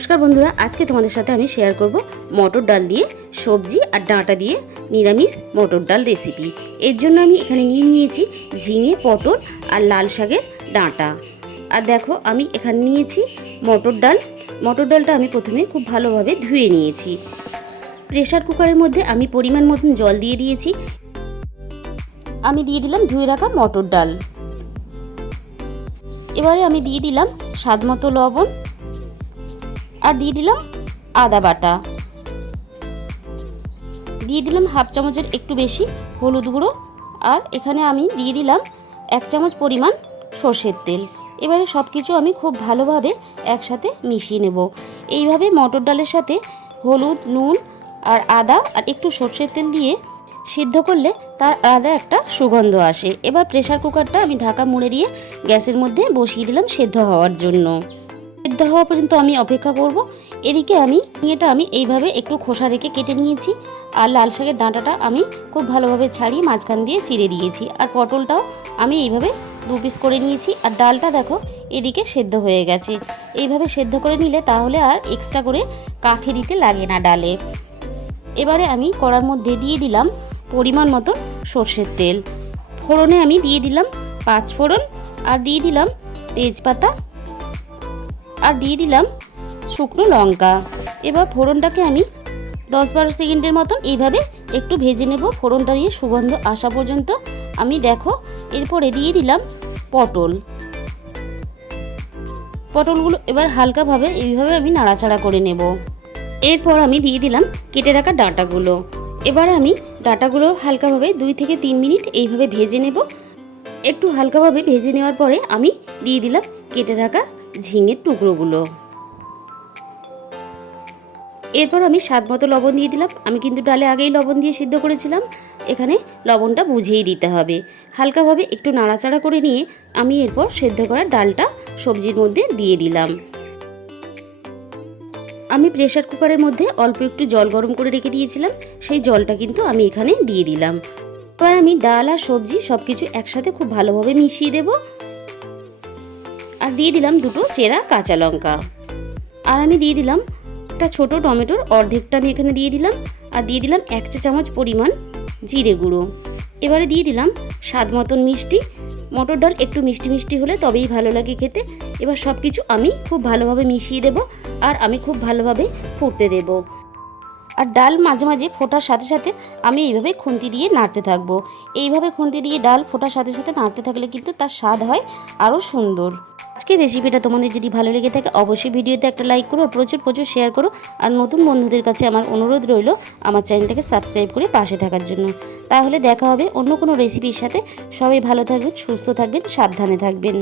নমস্কার বন্ধুরা, আজকে তোমাদের সাথে আমি শেয়ার করব মটর ডাল দিয়ে সবজি আর ডাঁটা দিয়ে নিরামিষ মটর ডাল রেসিপি। এর জন্য আমি এখানে নিয়েছি ঝিঙে, পটল আর লাল শাকের ডাঁটা। আর দেখো আমি এখানে নিয়েছি মটর ডাল। মটর ডালটা আমি প্রথমে খুব ভালোভাবে ধুয়ে নিয়েছি। প্রেসার কুকারের মধ্যে আমি পরিমাণ মতন জল দিয়ে দিয়েছি। আমি দিয়ে দিলাম ধুয়ে রাখা মটর ডাল। এবারে আমি দিয়ে দিলাম স্বাদ মতো লবণ আর দিয়ে দিলাম আদা বাটা, দিয়ে দিলাম হাফ চামচের একটু বেশি হলুদ গুঁড়ো, আর এখানে আমি দিয়ে দিলাম 1 চামচ পরিমাণ সর্ষের তেল। এবারে সব কিছু আমি খুব ভালোভাবে একসাথে মিশিয়ে নেব। এইভাবে মটর ডালের সাথে হলুদ, নুন আর আদা আর একটু সর্ষের তেল দিয়ে সিদ্ধ করলে তার আলাদা একটা সুগন্ধ আসে। এবার প্রেসার কুকারটা আমি ঢাকা মুড়ে দিয়ে গ্যাসের মধ্যে বসিয়ে দিলাম সেদ্ধ হওয়ার জন্য। সেদ্ধ হওয়া পর্যন্ত আমি অপেক্ষা করব। এদিকে আমি ঝিঙেটা আমি এইভাবে একটু খোসা রেখে কেটে নিয়েছি, আর লাল শাকের ডাঁটাটা আমি খুব ভালোভাবে ছাড়িয়ে মাঝখান দিয়ে চিড়ে দিয়েছি, আর পটলটাও আমি এইভাবে 2 পিস করে নিয়েছি। আর ডালটা দেখো এদিকে সেদ্ধ হয়ে গেছে। এইভাবে সেদ্ধ করে নিলে তাহলে আর এক্সট্রা করে কাঠি দিতে লাগে না ডালে। এবারে আমি কড়ার মধ্যে দিয়ে দিলাম পরিমাণ মতো সর্ষের তেল। ফোড়নে আমি দিয়ে দিলাম 5 ফোড়ন, আর দিয়ে দিলাম তেজপাতা, আর দিয়ে দিলাম শুকনো লঙ্কা। এবার ফোড়নটাকে আমি 10-12 সেকেন্ডের মতন এইভাবে একটু ভেজে নেব, ফোড়নটা দিয়ে সুগন্ধ আসা পর্যন্ত। আমি দেখো এরপরে দিয়ে দিলাম পটলগুলো এবার হালকাভাবে এইভাবে আমি নাড়াচাড়া করে নেব। এরপর আমি দিয়ে দিলাম কেটে রাখা ডাঁটাগুলো। এবার আমি ডাঁটাগুলো হালকাভাবে 2 থেকে 3 মিনিট এইভাবে ভেজে নেব। একটু হালকাভাবে ভেজে নেওয়ার পরে আমি দিয়ে দিলাম কেটে রাখা ঝিঙের টুকরোগুলো। এরপর আমি স্বাদ মতো লবণ দিয়ে দিলাম। আমি কিন্তু ডালে আগেই লবণ দিয়ে সিদ্ধ করেছিলাম, এখানে লবণটা বুঝিয়েই দিতে হবে। হালকাভাবে একটু নাড়াচাড়া করে নিয়ে আমি এরপর সেদ্ধ করা ডালটা সবজির মধ্যে দিয়ে দিলাম। আমি প্রেসার কুকারের মধ্যে অল্প একটু জল গরম করে রেখে দিয়েছিলাম, সেই জলটা কিন্তু আমি এখানে দিয়ে দিলাম। এবার আমি ডাল আর সবজি সব কিছু একসাথে খুব ভালোভাবে মিশিয়ে দেব। আর দিয়ে দিলাম 2টো চেরা কাঁচা লঙ্কা, আর আমি দিয়ে দিলাম একটা ছোট টমেটোর অর্ধেকটা আমি এখানে দিয়ে দিলাম, আর দিয়ে দিলাম 1 চা চামচ পরিমাণ জিরে গুঁড়ো। এবারে দিয়ে দিলাম স্বাদ মতন মিষ্টি। মটর ডাল একটু মিষ্টি মিষ্টি হলে তবেই ভালো লাগে খেতে। এবার সব কিছু আমি খুব ভালোভাবে মিশিয়ে দেব, আর আমি খুব ভালোভাবে ফুটতে দেব। আর ডাল মাঝে মাঝে ফোটার সাথে সাথে আমি এইভাবে খুন্তি দিয়ে নাড়তে থাকবো। এইভাবে খুন্তি দিয়ে ডাল ফোটার সাথে সাথে নাড়তে থাকলে কিন্তু তার স্বাদ হয় আরও সুন্দর। আজকে রেসিপিটা তোমাদের যদি ভালো লেগে থাকে অবশ্যই ভিডিওতে একটা লাইক করো, আর প্রচুর শেয়ার করো। আর নতুন বন্ধুদের কাছে আমার অনুরোধ রইল আমার চ্যানেলটাকে সাবস্ক্রাইব করে পাশে থাকার জন্য। তাহলে দেখা হবে অন্য কোনো রেসিপির সাথে। সবাই ভালো থাকবেন, সুস্থ থাকবেন, সাবধানে থাকবেন।